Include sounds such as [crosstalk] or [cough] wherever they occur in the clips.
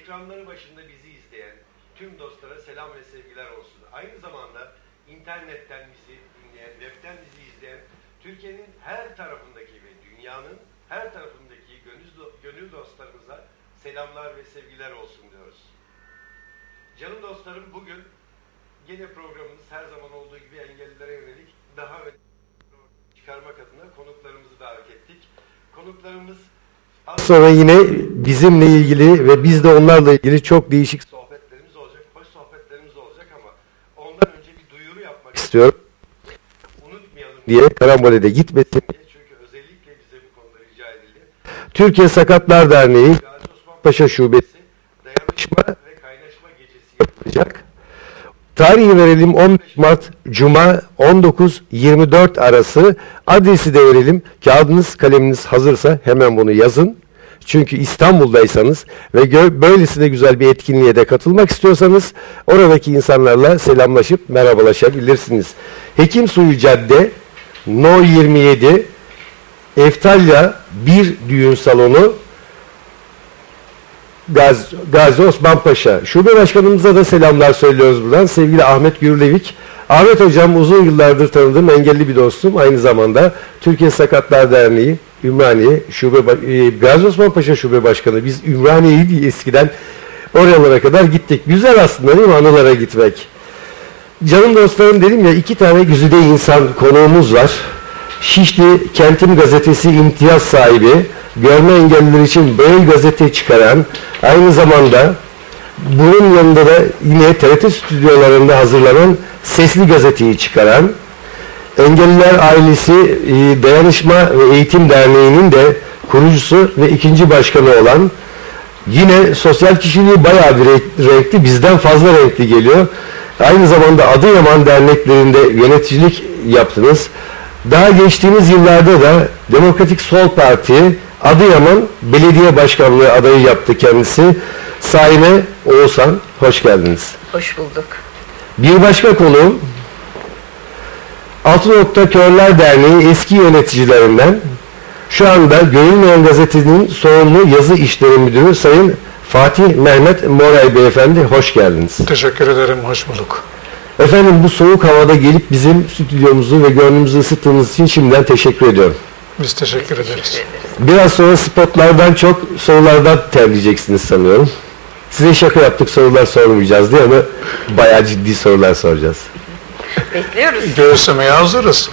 Ekranları başında bizi izleyen tüm dostlara selam ve sevgiler olsun. Aynı zamanda internetten bizi dinleyen, webten bizi izleyen Türkiye'nin her tarafındaki ve dünyanın her tarafındaki gönül, dostlarımıza selamlar ve sevgiler olsun diyoruz. Canım dostlarım bugün yine programımız her zaman olduğu gibi engellilere yönelik daha önemli çıkarmak adına konuklarımızı davet ettik. Konuklarımız Sonra yine bizimle ilgili ve biz de onlarla ilgili çok değişik sohbetlerimiz olacak, hoş sohbetlerimiz olacak ama ondan önce bir duyuru yapmak istiyorum unutmayalım diye karambolede gitmesin. diye. Çünkü özellikle bize bu konuda rica edildi. Türkiye Sakatlar Derneği Gazi Osman Paşa Şubesi Tarihi verelim 15 Mart Cuma 19-24 arası. Adresi de verelim. Kağıdınız kaleminiz hazırsa hemen bunu yazın. Çünkü İstanbul'daysanız ve böylesine güzel bir etkinliğe de katılmak istiyorsanız oradaki insanlarla selamlaşıp merhabalaşabilirsiniz. Hekim Suyu Cadde No 27 Eftalya 1 düğün salonu Gazi, Gazi Osman Paşa. Şube başkanımıza da selamlar söylüyoruz buradan. Sevgili Ahmet Gürlevik. Ahmet hocam uzun yıllardır tanıdığım engelli bir dostum. Aynı zamanda Türkiye Sakatlar Derneği Ümraniye Şube e, Gazi Osman Paşa Şube Başkanı. Biz Ümraniye'yi eskiden oralara kadar gittik. Güzel aslında değil mi anılara gitmek? Canım dostlarım dedim ya iki tane güzide insan konuğumuz var. Şişli Kentim Gazetesi imtiyaz sahibi, görme engelliler için böyle gazete çıkaran, aynı zamanda bunun yanında da yine TRT stüdyolarında hazırlanan Sesli Gazeteyi çıkaran, Engelliler Ailesi e, Dayanışma ve Eğitim Derneği'nin de kurucusu ve ikinci başkanı olan Yine sosyal kişiliği bayağı bir renk- renkli, bizden fazla renkli geliyor. Aynı zamanda Adıyaman derneklerinde yöneticilik yaptınız. Daha geçtiğimiz yıllarda da Demokratik Sol Parti Adıyaman Belediye Başkanlığı adayı yaptı kendisi. Saime Oğuzhan, hoş geldiniz. Hoş bulduk. Bir başka konu Altı Nokta Körler Derneği eski yöneticilerinden şu anda Görünmeyen Gazete'nin sorumlu yazı işleri müdürü Sayın Fatih Mehmet Moray Beyefendi hoş geldiniz. Teşekkür ederim, hoş bulduk. Efendim bu soğuk havada gelip bizim stüdyomuzu ve gönlümüzü ısıttığınız için şimdiden teşekkür ediyorum. Biz teşekkür ederiz. Teşekkür ederiz. Biraz sonra spotlardan çok sorulardan terleyeceksiniz sanıyorum. Size şaka yaptık sorular sormayacağız diye ama bayağı ciddi sorular soracağız. Bekliyoruz. Göğüslemeye hazırız.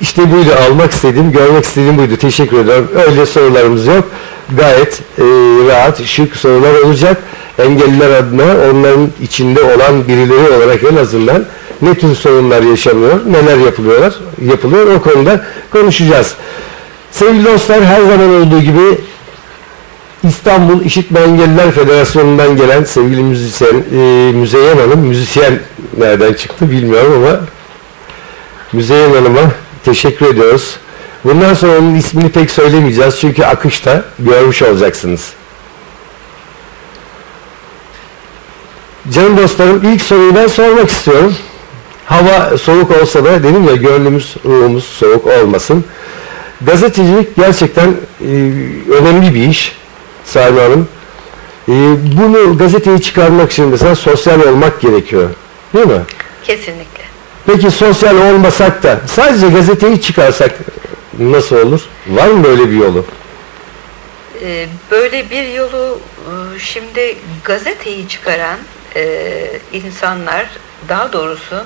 İşte buydu almak istediğim, görmek istediğim buydu. Teşekkür ederim. Öyle sorularımız yok. Gayet e, rahat, şık sorular olacak. Engelliler adına onların içinde olan birileri olarak en azından ne tür sorunlar yaşanıyor, neler yapılıyorlar, yapılıyor o konuda konuşacağız. Sevgili dostlar her zaman olduğu gibi İstanbul İşitme Engelliler Federasyonu'ndan gelen sevgili müzisyen e, Müzeyyen Hanım, müzisyen nereden çıktı bilmiyorum ama Müzeyyen Hanım'a teşekkür ediyoruz. Bundan sonra onun ismini pek söylemeyeceğiz çünkü akışta görmüş olacaksınız. Canım dostlarım ilk soruyu ben sormak istiyorum. Hava soğuk olsa da dedim ya gönlümüz, ruhumuz soğuk olmasın. Gazetecilik gerçekten e, önemli bir iş Saime Hanım. E, bunu gazeteyi çıkarmak için mesela sosyal olmak gerekiyor. Değil mi? Kesinlikle. Peki sosyal olmasak da sadece gazeteyi çıkarsak nasıl olur? Var mı böyle bir yolu? Ee, böyle bir yolu e, şimdi gazeteyi çıkaran e, insanlar daha doğrusu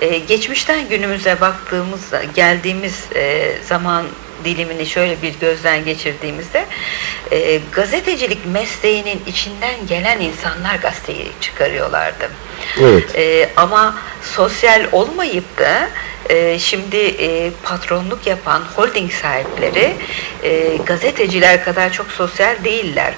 e, geçmişten günümüze baktığımızda geldiğimiz e, zaman dilimini şöyle bir gözden geçirdiğimizde e, gazetecilik mesleğinin içinden gelen insanlar gazeteyi çıkarıyorlardı. Evet. E, ama sosyal olmayıp da e, şimdi e, patronluk yapan holding sahipleri e, gazeteciler kadar çok sosyal değiller.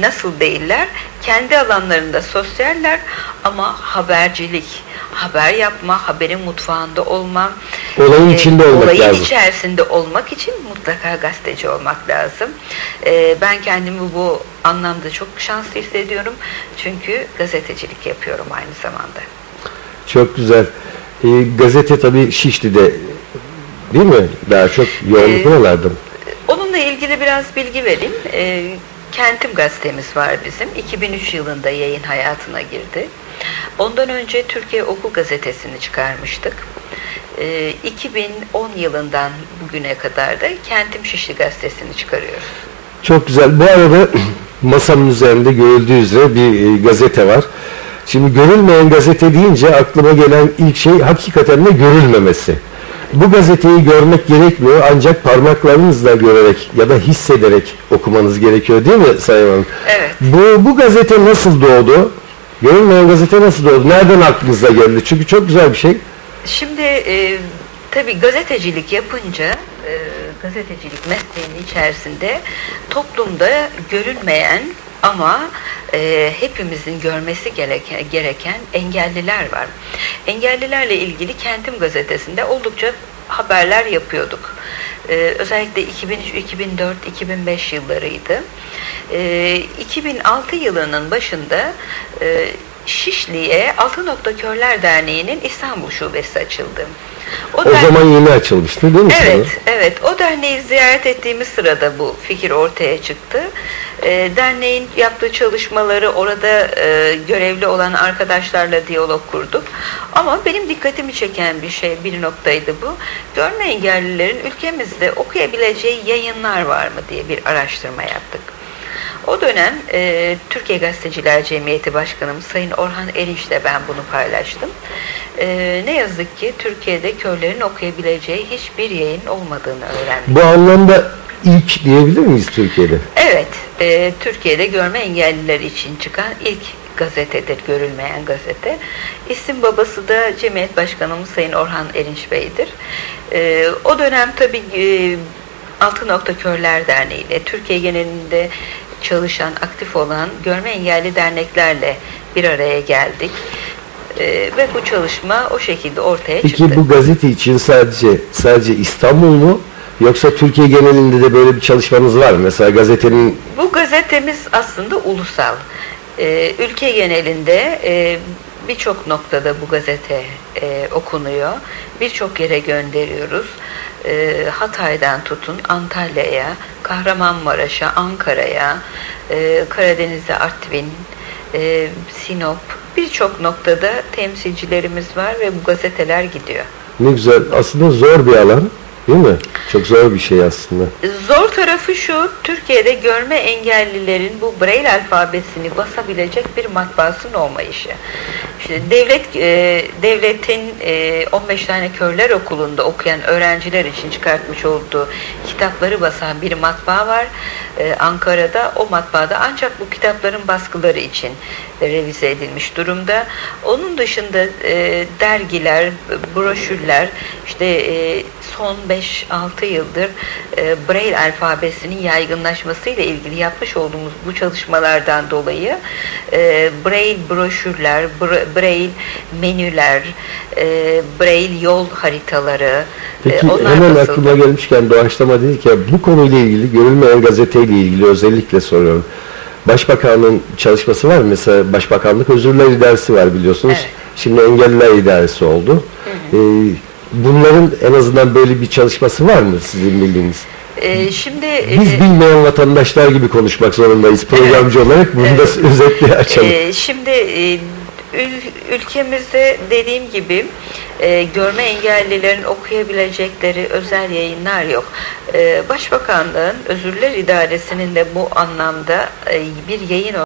Nasıl değiller? Kendi alanlarında sosyaller ama habercilik, haber yapma, haberin mutfağında olma, Olayın e, içinde olmak olayın lazım. içerisinde olmak için mutlaka gazeteci olmak lazım. E, ben kendimi bu anlamda çok şanslı hissediyorum. Çünkü gazetecilik yapıyorum aynı zamanda. Çok güzel. E, gazete tabii Şişli'de değil mi? Daha çok yoğunluk oralarda. Onunla ilgili biraz bilgi vereyim. E, Kentim gazetemiz var bizim. 2003 yılında yayın hayatına girdi. Ondan önce Türkiye Okul Gazetesi'ni çıkarmıştık. E, 2010 yılından bugüne kadar da Kentim Şişli Gazetesi'ni çıkarıyoruz. Çok güzel. Bu arada [clears throat] masamın üzerinde görüldüğü üzere bir e, gazete var. Şimdi görülmeyen gazete deyince aklıma gelen ilk şey hakikaten de görülmemesi. Bu gazeteyi görmek gerekmiyor ancak parmaklarınızla görerek ya da hissederek okumanız gerekiyor değil mi Sayın Hanım? Evet. Bu, bu gazete nasıl doğdu? Görünmeyen gazete nasıl doğdu? Nereden aklınıza geldi? Çünkü çok güzel bir şey. Şimdi e, tabii gazetecilik yapınca e, gazetecilik mesleğinin içerisinde toplumda görünmeyen ama e, hepimizin görmesi gereken, gereken engelliler var. Engellilerle ilgili Kentim Gazetesi'nde oldukça haberler yapıyorduk. E, özellikle 2003, 2004, 2005 yıllarıydı. E, 2006 yılının başında e, Şişli'ye Altı Nokta Körler Derneği'nin İstanbul Şubesi açıldı. O, der- zaman yeni açılmıştı değil mi? Evet, sana? evet. O derneği ziyaret ettiğimiz sırada bu fikir ortaya çıktı. Ee, derneğin yaptığı çalışmaları orada e, görevli olan arkadaşlarla diyalog kurduk. Ama benim dikkatimi çeken bir şey, bir noktaydı bu. Görme engellilerin ülkemizde okuyabileceği yayınlar var mı diye bir araştırma yaptık. O dönem e, Türkiye Gazeteciler Cemiyeti Başkanım Sayın Orhan Erinç'le ben bunu paylaştım. E, ne yazık ki Türkiye'de körlerin okuyabileceği hiçbir yayın olmadığını öğrendik. Bu anlamda ilk diyebilir miyiz Türkiye'de? Evet, e, Türkiye'de görme engelliler için çıkan ilk gazetedir, görülmeyen gazete. İsim babası da Cemiyet Başkanımız Sayın Orhan Erinç Bey'dir. E, o dönem tabii e, Altı Nokta Körler Derneği ile Türkiye genelinde çalışan, aktif olan görme engelli derneklerle bir araya geldik. E, ve bu çalışma o şekilde ortaya Peki çıktı. bu gazete için sadece sadece İstanbul mu yoksa Türkiye genelinde de böyle bir çalışmanız var mı? Mesela gazetenin Bu gazetemiz aslında ulusal. Ee, ülke genelinde e, birçok noktada bu gazete e, okunuyor. Birçok yere gönderiyoruz. E, Hatay'dan tutun Antalya'ya, Kahramanmaraş'a, Ankara'ya, e, Karadeniz'e Artvin, e, Sinop birçok noktada temsilcilerimiz var ve bu gazeteler gidiyor. ne güzel aslında zor bir alan değil mi? Çok zor bir şey aslında. Zor tarafı şu, Türkiye'de görme engellilerin bu Braille alfabesini basabilecek bir matbaasının olmayışı. İşte devlet e, devletin e, 15 tane körler okulunda okuyan öğrenciler için çıkartmış olduğu kitapları basan bir matbaa var. E, Ankara'da o matbaada ancak bu kitapların baskıları için revize edilmiş durumda. Onun dışında e, dergiler, broşürler, işte e, son 5-6 yıldır e, Braille alfabesinin yaygınlaşmasıyla ilgili yapmış olduğumuz bu çalışmalardan dolayı e, Braille broşürler, Bra- Braille menüler, e, Braille yol haritaları, Peki e, onlar hemen aklıma gelmişken doğaçlama dedik ya bu konuyla ilgili görülmeyen gazeteyle ilgili özellikle soruyorum. Başbakanın çalışması var mı? Mesela Başbakanlık Özürler İdaresi var biliyorsunuz. Evet. Şimdi Engelliler İdaresi oldu. Ee, bunların en azından böyle bir çalışması var mı sizin bildiğiniz? E, şimdi Biz e, bilmeyen vatandaşlar gibi konuşmak zorundayız programcı olarak. Bunu da özetle açalım. Ee, şimdi e, ülkemizde dediğim gibi e, görme engellilerin okuyabilecekleri özel yayınlar yok. E, Başbakanlığın Özürler İdaresi'nin de bu anlamda e, bir yayın